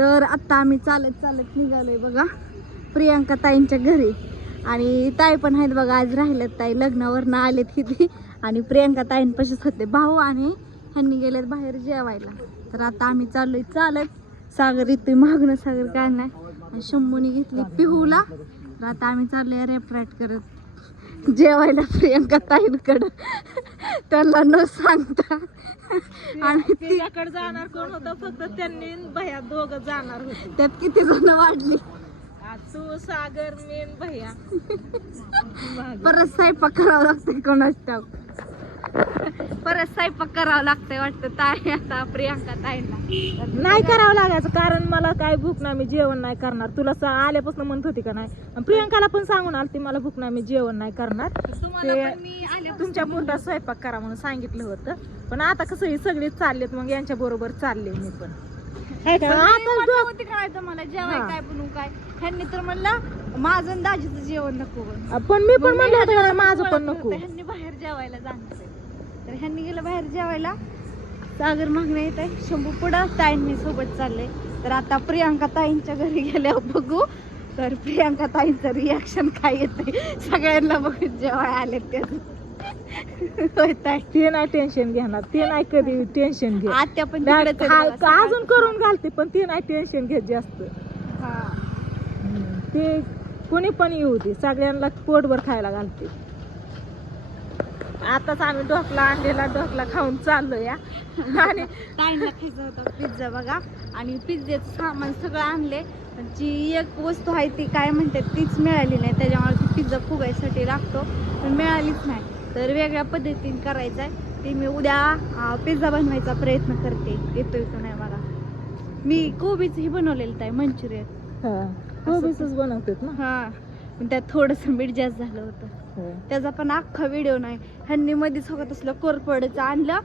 तर आत्ता आम्ही चालत चालत निघालोय बघा. प्रियांका ताईंच्या घरी. आणि ताई पण आहेत बघा आज राहिलेत ताई. लग्नावरनं आलेत किती आणि प्रियांका ताईंपाशीच होते. भाऊ आणि ह्यांनी गेलेत बाहेर जेवायला. तर आता आम्ही चाललोय चालत. सागर इथे मागणं सागर काय नाही आणि शंभूने घेतली पिहूला. तर आता आम्ही चाललोय रेपराट करत. जेवायला प्रियांका ताईंकडं. त्यांना न सांगता. आणि तिच्याकडे जाणार कोण होतं? फक्त त्यांनी भैया दोघं जाणार होते. त्यात किती जण वाढली. तू सागर मेन भैया. परत स्वयंपाक करावं लागतंय कोणाच ठाऊक. परत स्वयंपाक करावं लागतंय वाटतं ताई आता प्रियांका ताईला नाही करावं लागायचं कारण मला काय भूक नाही मी जेवण नाही करणार. तुला स- आल्यापासून म्हणत होती का नाही? आणि प्रियंकाला पण सांगून आलती मला भूक नाही मी जेवण नाही करणार. तुम्हाला ते- पण मी आले तुमच्या पुरता स्वयंपाक करा म्हणून सांगितलं होतं. पण आता कसं हे सगळेच चाललेत मग यांच्या बरोबर चालले मी पण. काय काय आता जो- करायचं मला जेवाय हा. काय बनवू काय? ह्यांनी तर म्हणलं माझं आणि दाजीचं जेवण नको बनवू. पण मी पण म्हणलं होतं का ह्यांना माझं पण नको. ह्यांनी बाहेर जेवायला जाणार आहे. तर ह्यांनी गेलं बाहेर जेवायला. सागर मागणे येत आहे. शंभू पुढं ताईंनी सोबत चालले. तर आता प्रियांका ताईंच्या घरी गेल्यावर बघू. तर प्रियांका ताईंचं रिॲक्शन काय येते सगळ्यांना बघून जेवाय आले ते ते नाही टेन्शन घेणार. ते नाही कधी टेन्शन घे आत्या पण अजून करून घालते पण ते नाही टेन्शन घेत जास्त. ते कोणी पण येऊ दे. सगळ्यांना पोटभर खायला घालते. आताच आम्ही ढोकला आणलेला ढोकला खाऊन चाललो या आणि ताईंना खायचा होता. पिझ्झा बघा. आणि पिझ्झाचं सामान सगळं आणले. पण जी एक वस्तू आहे ती काय म्हणतात तीच मिळाली नाही. त्याच्यामुळे ती पिझ्झा फुगायसाठी लागतो. पण मिळालीच नाही. तर वेगळ्या पद्धतीने करायचं आहे ते मी उद्या पिझ्झा बनवायचा प्रयत्न करते. येतोय का नाही मला मी कोबीचंही बनवलेलं आहे मंचुरियन. कोबीच बनवतात ना? हा. पण त्यात थोडंसं मीठ जास्त झालं होतं. हो. त्याचा पण अख्खा व्हिडिओ नाही. ह्यांनी मध्ये सगळं तसलं कोरपडचं आणलं.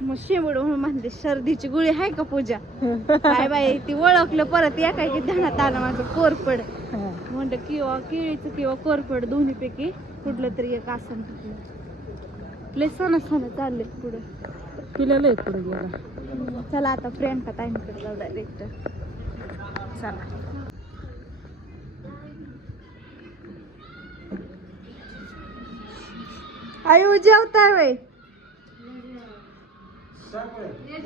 मग शेंबूड म्हणून म्हणते सर्दीची गोळी आहे का पूजा? काय बाई ती ओळखलं परत या काय की ध्यानात आलं माझं कोरपड हा. म्हणलं किंवा केळीचं किंवा कोरपड दोन्ही पैकी कुठलं तरी एक आसन कुठलं लय सण सण चालले पुढं. पिलेलं आहे पुढे गेला. चला आता प्रियंका ताईंकडे जाऊ डायरेक्ट चला. आयु जेवताय वय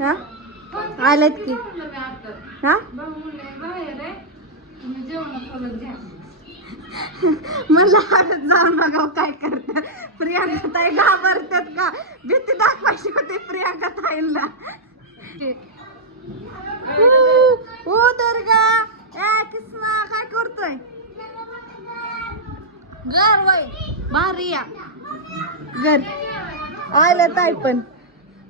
हा? आलेत की. हा? मला हळद जाऊ नका काय करतात. प्रियांका ताई घाबरतात का? भीती दाखवायची होती प्रियांका ताईंना. ओ दुर्गा ए किसना काय करतोय? घर वय भारी या घर. आलं ताई पण.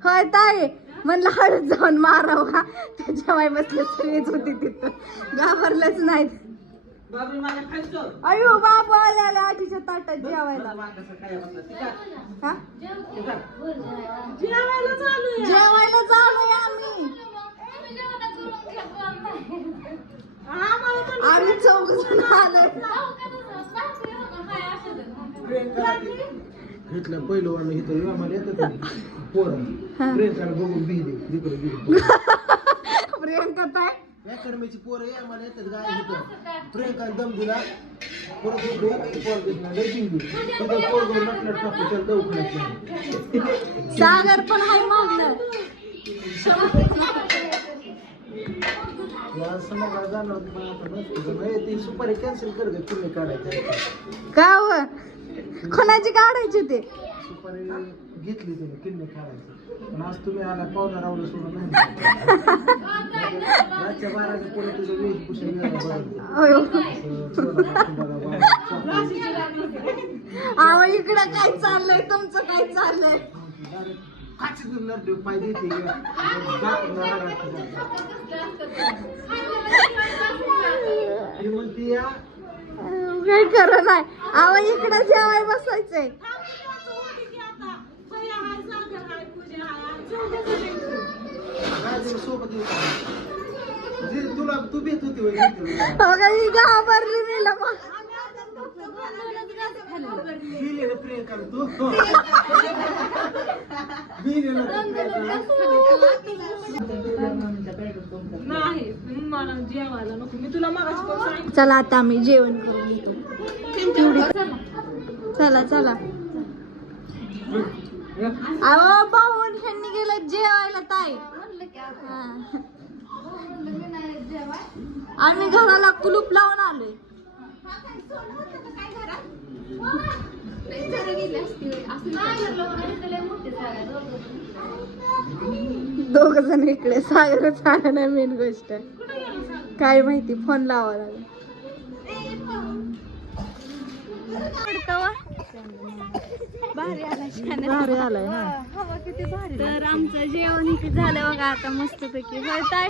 होय ताई. म्हणलं हळद जाऊन मारावा त्याच्या माय बसले सगळीच होती तिथं. घाबरलंच नाही अयो बाबा आल्या आजीच्या ताटात जेवायला. हा? जेवायला चालू आहे. जेवायला चालूय आम्ही. आम्ही चौघ जण आलोय. घेतलं पहिलं वाढलं इथं येऊ आम्हाला येतं पोरं. प्रियंकाला बघून बी दे दिकडे बी प्रियंका ताई? अकॅडमीची पोरं ये आम्हाला येतात गाय इथं. प्रियंका दम दिला परत इकडे एक पोर दिसला लय बिंदू तिथं पोर घेऊन नटनट टाकतो त्याला दवाखान्यात नेलं. सागर पण आहे मागलं जाणार होतं पण आता नसतं. सुपारी कॅन्सल कर तुम्ही काढायचं. का कोणाची काढायची ते? सुपारी घेतली तुम्ही किडनी काढायचं. पण आज तुम्ही आला पावला रावलं सोडून नाही रातच्या बाराच्या पुढे तुझं वेशभूषा अहो इकडं काय चाललंय? तुमचं काय चाललंय? ती म्हणते या काय खरं नाही. अहो इकडं जेवाय बसायचंय. तुला तू भेट होती ही घाबरली मी लमा तू नाही जेवायला जेवायला नको. मी तुला मागाशी पण सांगितलं. चला आता आम्ही जेवण येतो तेवढी चला चला. अहो पाहून ह्यांनी गेलं जेवायला ताई. आम्ही घराला कुलूप लावून आलोय. दोघ जण इकडे सागरच आला मेन गोष्ट. काय माहिती फोन लावा लागला. भारी भारी आलाय ना तर आमचं जेवण इथे झालं बघा आता मस्त पैकी ताय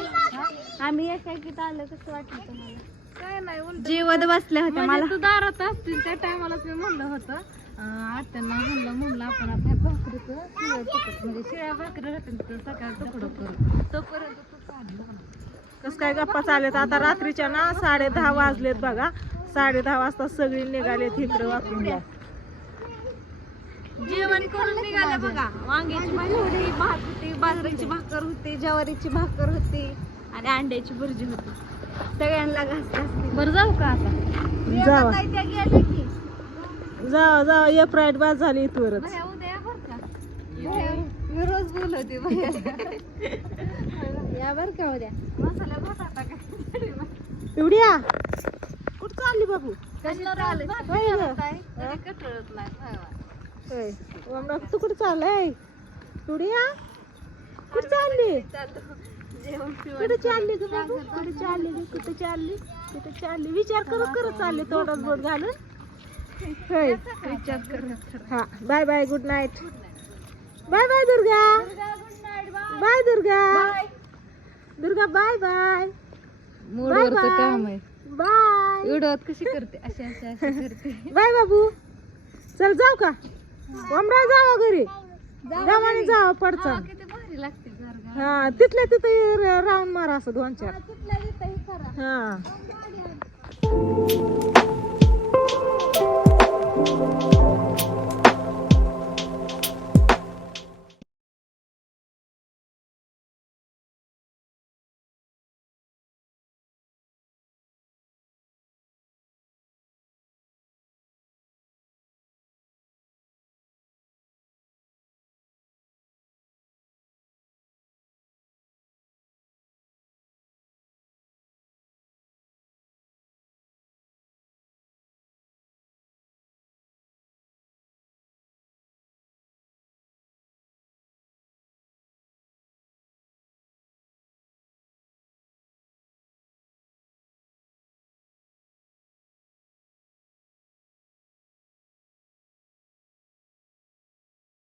आम्ही एकाकीत आलं कसं वाटलं तुम्हाला? काय नाही जेवत बसल्या होत्या मला. तू दारात असतील त्या टायमालाच मी म्हणलं होतं. आत्यांना म्हणलं म्हणलं आपण आता भाकरीचं शिळ्या तुकड म्हणजे शिळ्या भाकरी सकाळ तुकडं करू. तोपर्यंत तू कसं काय गप्पा चालत आता रात्रीच्या ना साडे दहा वाजलेत बघा. साडे दहा वाजता सगळी निघालेत इकडे वाकून. घ्या जेवण करून निघाले बघा. वांग्याची भाजी होती भात होती बाजरीची भाकर होती ज्वारीची भाकर होती आणि अंड्याची भुर्जी होती. सगळ्यांना घास घासली बरं जाऊ का आता? जावा. जावा जावा एक राईट बाद झाली इथवरच. मी रोज बोलवते या बर का उद्या? मसाला आता एवढ्या कुठं चालली. वामना, तू कुठं चाललंय? एवढ्या कुठं चालली? कुठे चालली ग बाबू? कुठे चालली ग? कुठे चालली? कुठे चालली? विचार करत करत चालली तोंडात बोट घालून. होय. विचार करत हा. Bye bye good night bye bye Durga. Bye Durga. Durga bye bye. मूडवरचं काम आहे. बाय उडवत कशी करते? अशी अशी अशी करते. बाय बाबू. चल जाऊ का? वमरा जावा घरी. गावाने जावा पडचा. किती भारी लागते घर हा तिथल्या तिथे राऊंड मारा असं दोन चार. तिथल्या तिथं हे करा. हा.